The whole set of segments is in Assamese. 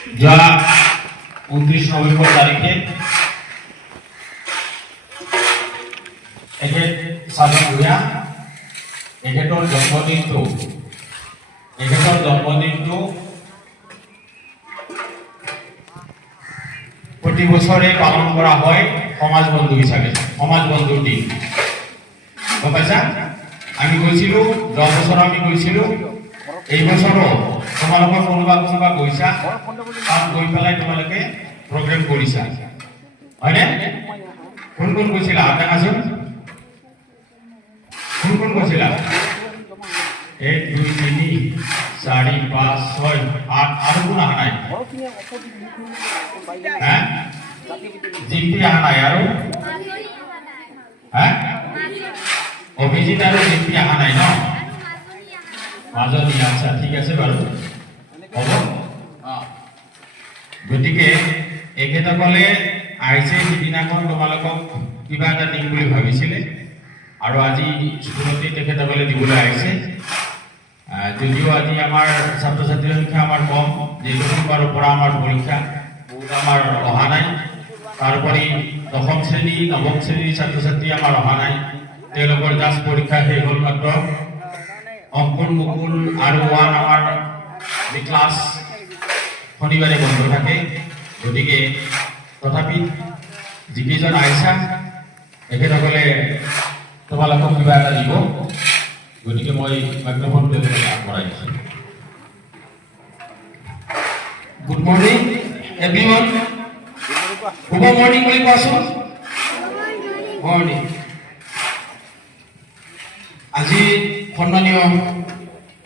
যোৱা 29 নৱেম্বৰ তাৰিখে এখেত সাধন ভূঞা এখেতৰ জন্মদিনটো প্ৰতি বছৰে পালন কৰা হয় সমাজ বন্ধু হিচাপে, সমাজ বন্ধুৰ দিন। গম পাইছা? আমি গৈছিলোঁ, যোৱা বছৰ আমি গৈছিলোঁ, এই বছৰো তোমালোকৰ কোনোবা গৈছা, তাত গৈ পেলাই তোমালোকে প্ৰগ্ৰেম কৰিছা, হয়নে? কোন কোন গৈছিলা আছোন? কোন গৈছিলা? 1 2 3 4 5 6 8 আৰু কোন অহা নাই? হ্যাঁ জিপি অহা নাই আৰু হ্যাঁ অভিজিৎ আৰু জিপি অহা নাই ন? মাজনী, আচ্ছা ঠিক আছে বাৰু, হ'ব। গতিকে এখেতসকলে আহিছে, সিদিনাখন তোমালোকক কিবা এটা দিম বুলি ভাবিছিলে আৰু আজি স্কুলতে তেখেতসকলে দিবলৈ আহিছে। যদিও আজি আমাৰ ছাত্ৰ ছাত্ৰীৰ সংখ্যা আমাৰ কম, যিহেতু সোমবাৰৰ পৰা আমাৰ পৰীক্ষা বহুত আমাৰ অহা নাই। তাৰোপৰি দশম শ্ৰেণী নৱম শ্ৰেণীৰ ছাত্ৰ ছাত্ৰী আমাৰ অহা নাই, তেওঁলোকৰ জাষ্ট পৰীক্ষা শেষ হ'ল মাত্ৰ। অংকুৰ মুকুল আৰু ওৱান আমাৰ ক্লাছ শনিবাৰে বন্ধ থাকে। গতিকে তথাপি যিকেইজন আহিছা তেখেতসকলে তোমালোকক কিবা এটা দিব, গতিকে মই মাইক্ৰফোন আগবঢ়াই দিছোঁ। গুড মৰ্নিং এভৰিৱান, শুভ মৰ্নিং বুলি কোৱাচোন। মৰ্নিং। আজি সন্মানীয়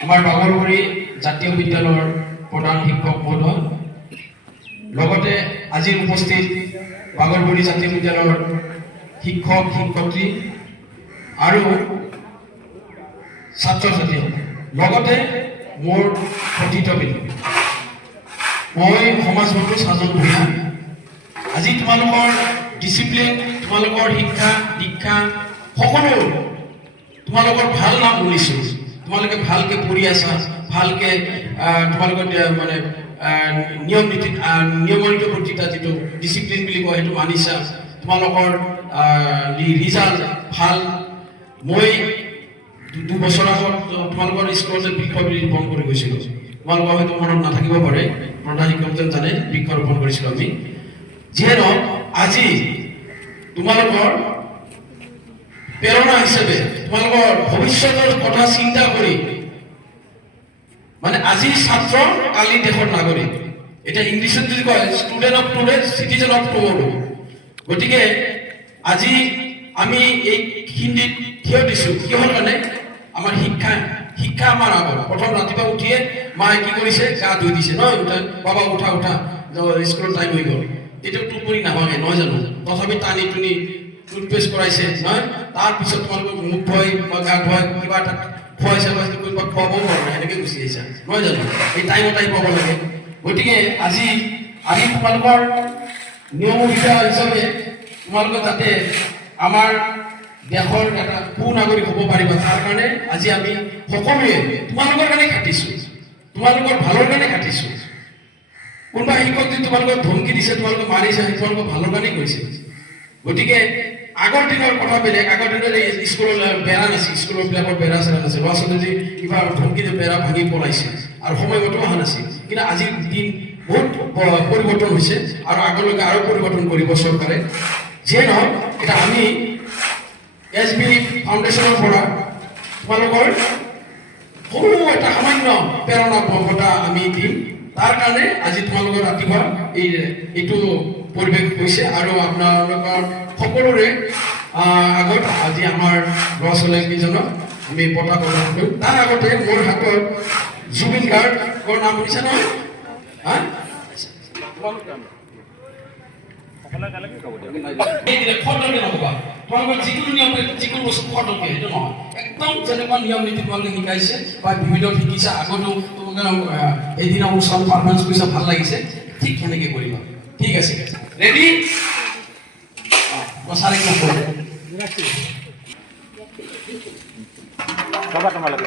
আমাৰ বাগৰবুৰি জাতীয় বিদ্যালয়ৰ প্ৰধান শিক্ষক মহোদয়, লগতে আজি উপস্থিত বাগৰবুৰি জাতীয় বিদ্যালয়ৰ শিক্ষক শিক্ষয়িত্ৰী আৰু ছাত্ৰ ছাত্ৰী, লগতে মোৰ সতীৰ্থবৃন্দ, মই সমাজ বন্ধু সাধন ভূঞা। আজি তোমালোকৰ ডিচিপ্লিন, তোমালোকৰ শিক্ষা দীক্ষা সকলো তোমালোকৰ ভাল নাম শুনিছোঁ। তোমালোকে ভালকে পঢ়ি আছা, ভালকে তোমালোকৰ মানে নিয়মিত প্ৰতিটা যিটো ডিচিপ্লিন বুলি কয় সেইটো মানিছা। তোমালোকৰ ৰিজাল্ট ভাল। মই 2 বছৰ আগত তোমালোকৰ স্কুলতে বৃক্ষৰোপণ কৰি গৈছিলোঁ। তোমালোকৰ হয়তো মনত নাথাকিব পাৰে, প্ৰধান শিক্ষকজন জানে বৃক্ষৰোপণ কৰিছিলোঁ আমি। যিয়ে নহওক, আজি তোমালোকৰ প্ৰেৰণা হিচাপে তোমালোকৰ ভৱিষ্যতৰ কথা চিন্তা কৰি, মানে আজি ছাত্ৰ কালি দেশৰ নাগৰিক, এতিয়া ইংলিছত যদি কয় student of today citizen of টুমৰো। গতিকে আজি আমি এই হিন্দীত থিয় দিছোঁ কিহৰ কাৰণে? আমাৰ শিক্ষা আমাৰ আগত। প্ৰথম ৰাতিপুৱা উঠিয়ে মায়ে কি কৰিছে? গা ধুই দিছে, নহয় বাবা উঠা স্কুলৰ টাইম হৈ গ'ল। তেতিয়া টোপনি নাভাঙে, নহয় জানো? তথাপি টানি টুনি টুথপেষ্ট কৰাইছে, নহয়? তাৰপিছত তোমালোকক মুখ ধুৱাই বা গা ধুৱাই কিবা এটা খুৱাইছে, খুৱাবও পৰা নাই, সেনেকৈ গুচি আহিছা, নহয় জানো? এই টাইমত আহি পাব লাগে। গতিকে আজি তোমালোকৰ নিয়মিত হিচাপে তোমালোকে যাতে আমাৰ দেশৰ এটা সুনাগৰিক হ'ব পাৰিবা, তাৰ কাৰণে আজি আমি সকলোৱে তোমালোকৰ কাৰণে খাটিছোঁ, তোমালোকৰ ভালৰ কাৰণে খাটিছোঁ। কোনোবা শিক্ষক যদি তোমালোকক ধমকি দিছে, তোমালোকে মাৰিছে, তোমালোকৰ ভালৰ কাৰণেই কৰিছে। গতিকে আগৰ দিনৰ কথা বেলেগ। আগৰ দিনত এই স্কুলৰ বেৰা নাছিল, স্কুলৰ বিলাকৰ বেৰা চেৰা নাছিল, ল'ৰা ছোৱালী যদি কিবা ধমকি বেৰা ভাঙি পলাইছে আৰু সময়মতো অহা নাছিল। কিন্তু আজিৰ দিন বহুত পৰিৱৰ্তন হৈছে আৰু আগলৈকে আৰু পৰিৱৰ্তন কৰিব চৰকাৰে। যিয়ে নহওক, এতিয়া আমি SB ফাউণ্ডেশ্যনৰ পৰা তোমালোকৰ সৰু এটা সামান্য প্ৰেৰণা বঁটা আমি দিম। তাৰ কাৰণে আজি তোমালোকৰ ৰাতিপুৱা এইটো পৰিৱেশ হৈছে আৰু আপোনালোকৰ সকলোৰে আগত আজি আমাৰ ল'ৰা ছোৱালীকেইজনক আমি বঁটা প্ৰদান কৰিম। তাৰ আগতে মোৰ হাতত জুবিন গাৰ্গৰ নাম শুনিছে নহয়? তোমালোকৰ যিকোনো নিয়ম, যিকোনো বস্তু খটকে সেইটো নহয়, একদম যেনেকুৱা নিয়ম নীতি তোমালোকে শিকাইছে বা ভিডিঅ'ত শিকিছা, আগতো তোমালোকে এদিনা অনুষ্ঠান পাৰফৰ্মেঞ্চ কৰিছা, ভাল লাগিছে, ঠিক সেনেকৈ কৰিবা। ঠিক আছে, ৰেডি? চাৰি তোমালোকে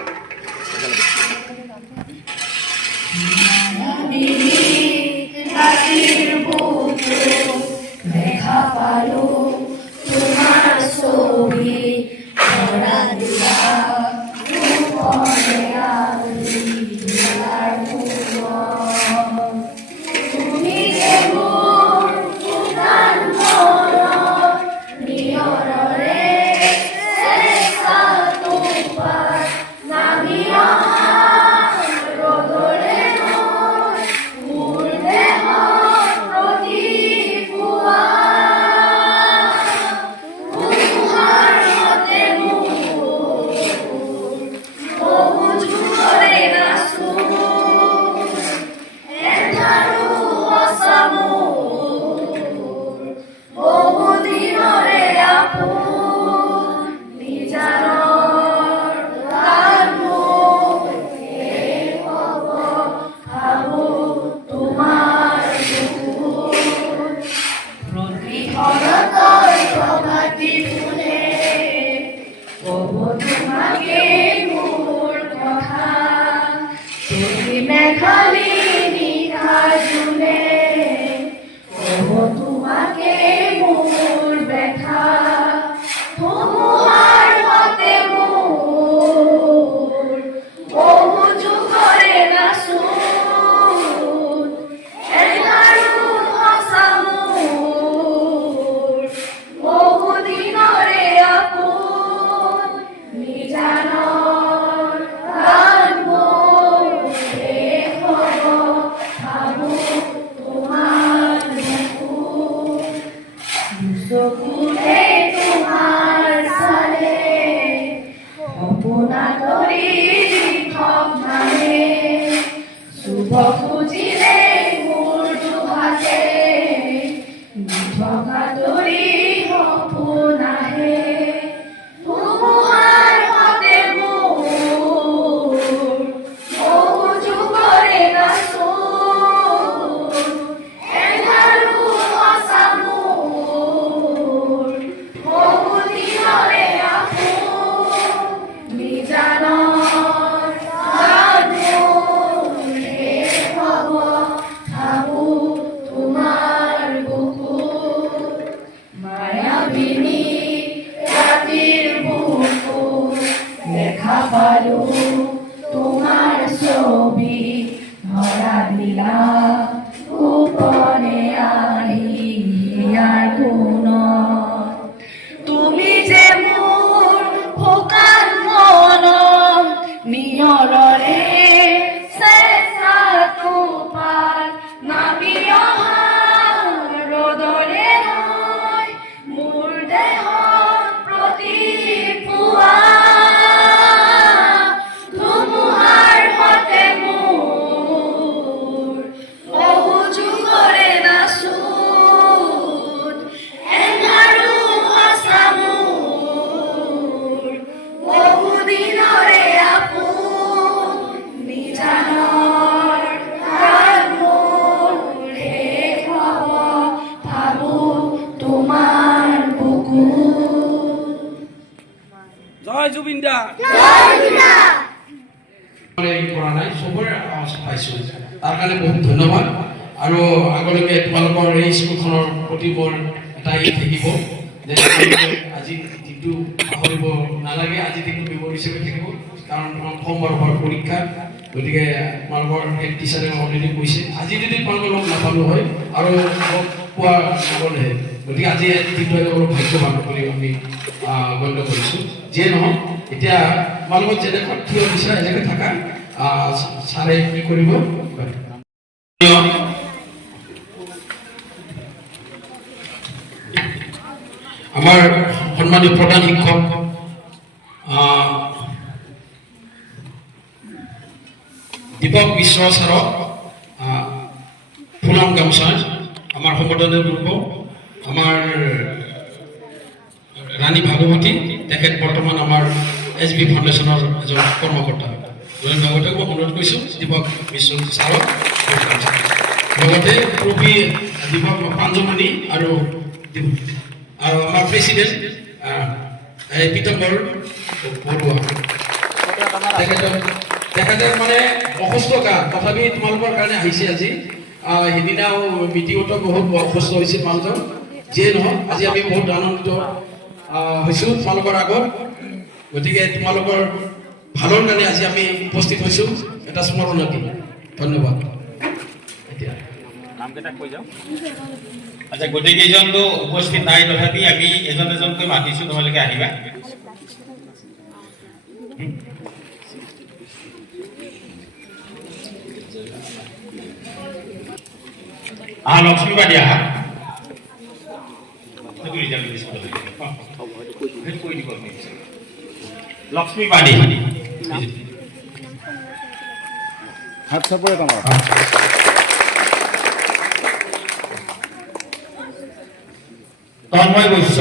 জুবিন দা কৰা নাই চবৰে আৱাজ পাইছোঁ তাৰ কাৰণে বহুত ধন্যবাদ আৰু আগলৈকে তোমালোকৰ এই স্কুলখনৰ প্ৰতি মোৰ এটা থাকিব যে আজি দিনটো পাহৰিব নালাগে আজি দিনটো মেমৰি হিচাপে থাকিব কাৰণ সোমবাৰৰ পৰীক্ষা গতিকে তোমালোকৰ হেড টিচাৰে অলৰেডি কৈছে আজি যদি তোমালোকৰ লগ নাপালোঁ হয় আৰু লগ পোৱা নগ'লেহে গতিকে আজি দিনটো অলপ ভাগ্যৱান বুলি আমি গণ্য কৰিছোঁ যিয়ে নহওক এতিয়া তোমালোকৰ যেনেকৈ থিয় দিছা এনেকৈ থাকা ছাৰে কি কৰিব আমাৰ সন্মানীয় প্ৰধান শিক্ষক দীপক মিশ্ৰ ছাৰক ফুলাম গামোচা আমাৰ সম্বৰ্ধনা কৰিব আমাৰ ৰাণী ভাগৱতী তেখেত বৰ্তমান আমাৰ SB ফাউণ্ডেশ্যনৰ এজন কৰ্মকৰ্তা ৰাণী ভাগৱতীক মই অনুৰোধ কৰিছোঁ দীপক মিশ্ৰ ছাৰক লগতে ট্ৰফি দীপক পাঞ্জমণি আৰু আমাৰ প্ৰেচিডেণ্ট পীতাম্বৰ বৰুৱা তেখেতে মানে অসুস্থ গা তথাপি তোমালোকৰ কাৰণে আহিছে আজি সেইদিনাও মিটিঙতো বহুত অসুস্থ হৈছিল মানুহজন যিয়ে নহওক আজি আমি বহুত আনন্দিত হৈছোঁ তোমালোকৰ আগত গতিকে তোমালোকৰ ভালৰ কাৰণে আজি আমি উপস্থিত হৈছোঁ এটা স্মৰণীয় দিন ধন্যবাদ এতিয়া নামকেইটা কৈ যাওঁ আচ্ছা গোটেইকেইজনটো উপস্থিত নাই তথাপি আমি এজন এজনকৈ মাতিছোঁ তোমালোকে আহিবা লক্ষ্মী বাদী আহা লক্ষ্মী বাদী হাত চাপৰে কামৰ তন্ময় বৈশ্য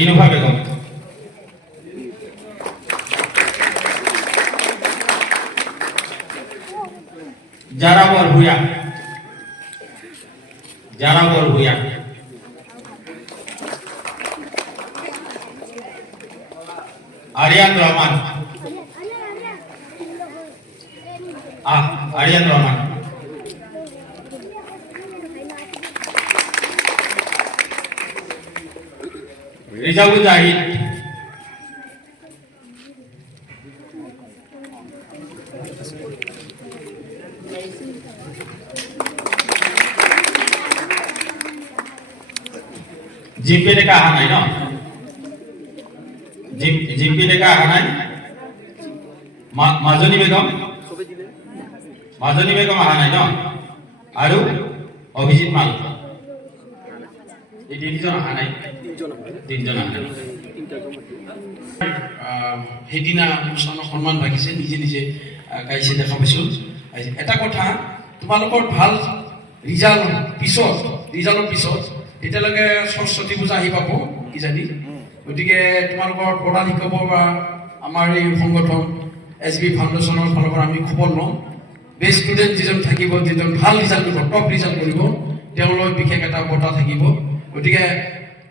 ইনুফা বেগম জারাবর ভুয়া আরিয়ান রহমান রিজাউল জাহিদ জিপি লেখা আহা নাই ন জিপি লেখা আহা নাই মাজনী বেগম আহা নাই ন আৰু অভিজিৎ মাল এই তিনিজন আহা নাই তিনিজন আহা নাই সেইদিনা অনুষ্ঠানৰ সন্মান ৰাখিছে নিজে নিজে গাইছে দেখা পাইছোঁ এটা কথা তোমালোকৰ ভাল ৰিজাল্টৰ পিছত এতিয়ালৈকে সৰস্বতী পূজা আহি পাব কিজানি গতিকে তোমালোকৰ প্ৰধান শিক্ষকৰ বা আমাৰ এই সংগঠন SB ফাউণ্ডেশ্যনৰ ফালৰ পৰা আমি খবৰ লওঁ বেষ্ট ষ্টুডেণ্ট যিজন থাকিব যিজন ভাল ৰিজাল্ট কৰিব টপ ৰিজাল্ট কৰিব তেওঁলোকৰ বিশেষ এটা বঁটা থাকিব গতিকে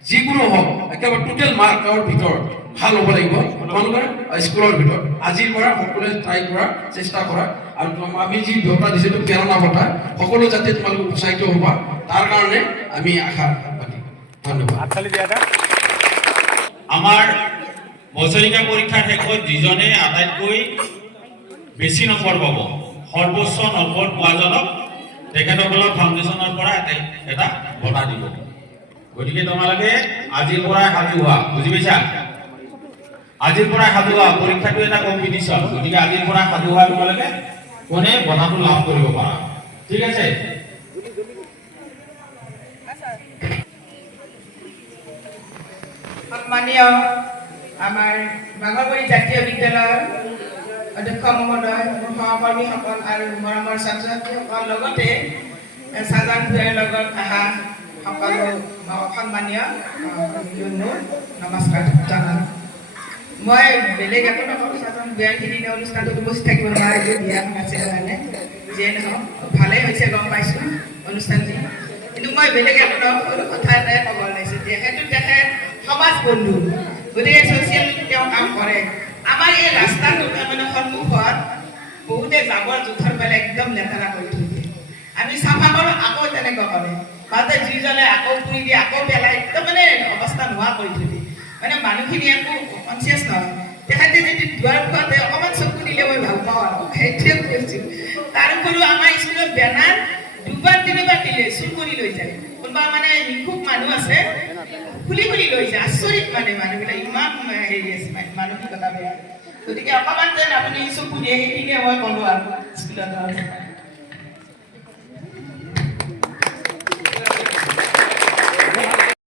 যিকোনো হওক একেবাৰে টোটেল মাৰ্কৰ ভিতৰত ভাল হ'ব লাগিব তোমালোকৰ স্কুলৰ ভিতৰত আজিৰ পৰা সকলোৱে ট্ৰাই কৰা চেষ্টা কৰা আৰু আমি যি বঁটা দিছোঁ এইটো প্ৰেৰণা বঁটা সকলো যাতে তোমালোক উৎসাহিত হ'বা তাৰ কাৰণে আমি আশা পাতিম ধন্যবাদ আমাৰ বছৰিকা পৰীক্ষাৰ শেষত যিজনে আটাইতকৈ বেছি নম্বৰ পাব সৰ্বোচ্চ নম্বৰ পোৱাজনক তেখেতসকলৰ ফাউণ্ডেশ্যনৰ পৰা এটা বঁটা দিব গতিকে তোমালোকে আজিৰ পৰাই সাজু হোৱা বুজি পাইছা আজিৰ পৰাই সাজু হোৱা পৰীক্ষাটো এটা কম্পিটিশ্যন গতিকে আজিৰ পৰা সাজু হোৱা তোমালোকে কোনে বঁটাটো লাভ কৰিব পাৰা ঠিক আছে সন্মানীয় আমাৰ বাঘৰবাৰী জাতীয় বিদ্যালয়ৰ অধ্যক্ষ মহোদয় সহকৰ্মীসকল আৰু মৰমৰ ছাত্ৰ ছাত্ৰীসকল লগতে সাজান ভূঞাৰ লগত অহা সকলো সন্মানীয় নমস্কাৰ জনালোঁ মই বেলেগ একো নকওঁ চাচোন বিয়াখিনি অনুষ্ঠানটোত উপস্থিত থাকিব নোৱাৰিলোঁ বিয়াখন আছে কাৰণে যিয়ে নহওক ভালেই হৈছে গম পাইছোঁ অনুষ্ঠানটি কিন্তু মই বেলেগ একো সৰু কথা এটাই ক'ব ওলাইছোঁ যিহেতু তেখেত সমাজ বন্ধু গতিকে ছ'চিয়েল তেওঁ কাম কৰে আমাৰ এই ৰাস্তাটোত মানে সন্মুখত বহুতে জাবৰ জোঁথৰ পেলাই একদম লেতেৰা কৰি থৈ দিয়ে আমি চাফা কৰোঁ আকৌ তেনেকুৱা কৰে মাজতে জুই জ্বলাই আকৌ পুৰি দিয়ে আকৌ পেলাই একদম মানে অৱস্থা নোহোৱা কৰি থৈ দিয়ে মানে মানুহখিনি একো কনচিয়াছ নহয় তেখেতে যদি দুৱাৰ মুখতে অকণমান চকু দিলে মই ভাল পাওঁ আৰু সেইটোৱে কৈছোঁ তাৰ উপৰিও আমাৰ স্কুলত বেনাৰ দুবাৰ তিনিবাৰ দিলে চুৰ কৰি লৈ যায় কোনোবা মানে নিখুব মানুহ আছে খুলি খুলি লৈ যায় আচৰিত মানে মানুহবিলাক ইমান হেৰি আছে মানসিকতা বেয়া গতিকে অকণমান যেন আপুনি চকু দিয়ে সেইখিনিয়ে মই ক'লোঁ আৰু স্কুলত